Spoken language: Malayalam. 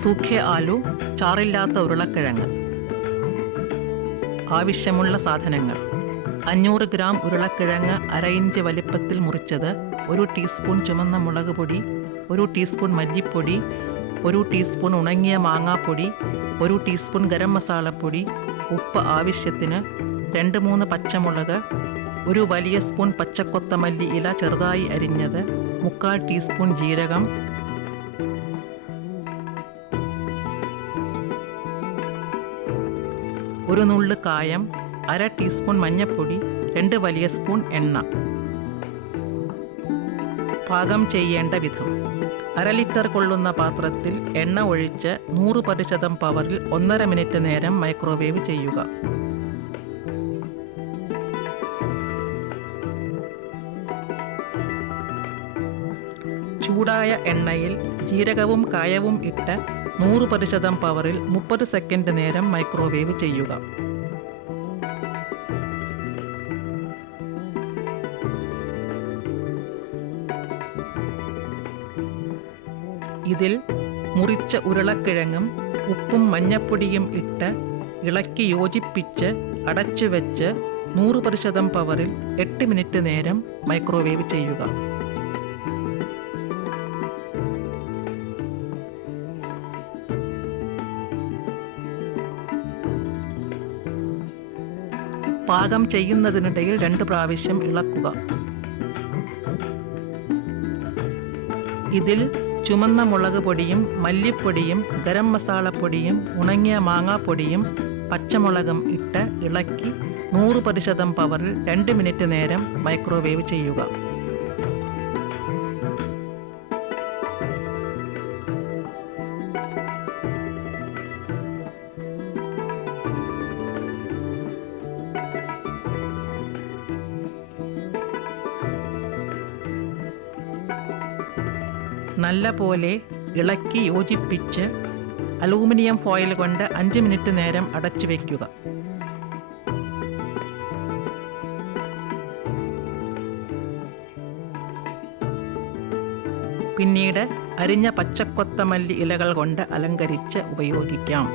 സൂഖ്യ ആലു, ചാറില്ലാത്ത ഉരുളക്കിഴങ്ങ്. ആവശ്യമുള്ള സാധനങ്ങൾ: 500 ഗ്രാം ഉരുളക്കിഴങ്ങ് 1/2 ഇഞ്ച് വലിപ്പത്തിൽ മുറിച്ചത്, 1 ടീസ്പൂൺ ചുവന്ന മുളക് പൊടി, 1 ടീസ്പൂൺ മല്ലിപ്പൊടി, 1 ടീസ്പൂൺ ഉണങ്ങിയ മാങ്ങാപ്പൊടി, 1 ടീസ്പൂൺ ഗരം മസാലപ്പൊടി, ഉപ്പ് ആവശ്യത്തിന്, 2-3 പച്ചമുളക്, 1 വലിയ സ്പൂൺ പച്ചക്കൊത്തമല്ലി ഇല ചെറുതായി അരിഞ്ഞത്, 3/4 ടീസ്പൂൺ ജീരകം, ഒരു നുള്ള് കായം, 1/2 ടീസ്പൂൺ മഞ്ഞൾപ്പൊടി, 2 വലിയ സ്പൂൺ എണ്ണ. പാകം ചെയ്യേണ്ട വിധം: 1/2 ലിറ്റർ കൊള്ളുന്ന പാത്രത്തിൽ എണ്ണ ഒഴിച്ച് 100% പവറിൽ 1.5 മിനിറ്റ് നേരം മൈക്രോവേവ് ചെയ്യുക. ചൂടായ എണ്ണയിൽ ജീരകവും കായവും ഇട്ട് 100% പവറിൽ 30 സെക്കൻഡ് നേരം മൈക്രോവേവ് ചെയ്യുക. ഇതിൽ മുറിച്ച ഉരുളക്കിഴങ്ങും ഉപ്പും മഞ്ഞപ്പൊടിയും ഇട്ട് ഇളക്കി യോജിപ്പിച്ച് അടച്ചു വെച്ച് 100% പവറിൽ 8 മിനിറ്റ് നേരം മൈക്രോവേവ് ചെയ്യുക. പാകം ചെയ്യുന്നതിനിടയിൽ 2 പ്രാവശ്യം ഇളക്കുക. ഇതിൽ ചുമന്ന മുളക് പൊടിയും മല്ലിപ്പൊടിയും ഗരം മസാലപ്പൊടിയും ഉണങ്ങിയ മാങ്ങാപ്പൊടിയും പച്ചമുളകും ഇട്ട് ഇളക്കി 100% പവറിൽ 2 മിനിറ്റ് നേരം മൈക്രോവേവ് ചെയ്യുക. നല്ല പോലെ ഇളക്കി യോജിപ്പിച്ച് അലൂമിനിയം ഫോയിൽ കൊണ്ട് 5 മിനിറ്റ് നേരം അടച്ചു വയ്ക്കുക. പിന്നീട് അരിഞ്ഞ പച്ചക്കൊത്തമല്ലി ഇലകൾ കൊണ്ട് അലങ്കരിച്ച് ഉപയോഗിക്കാം.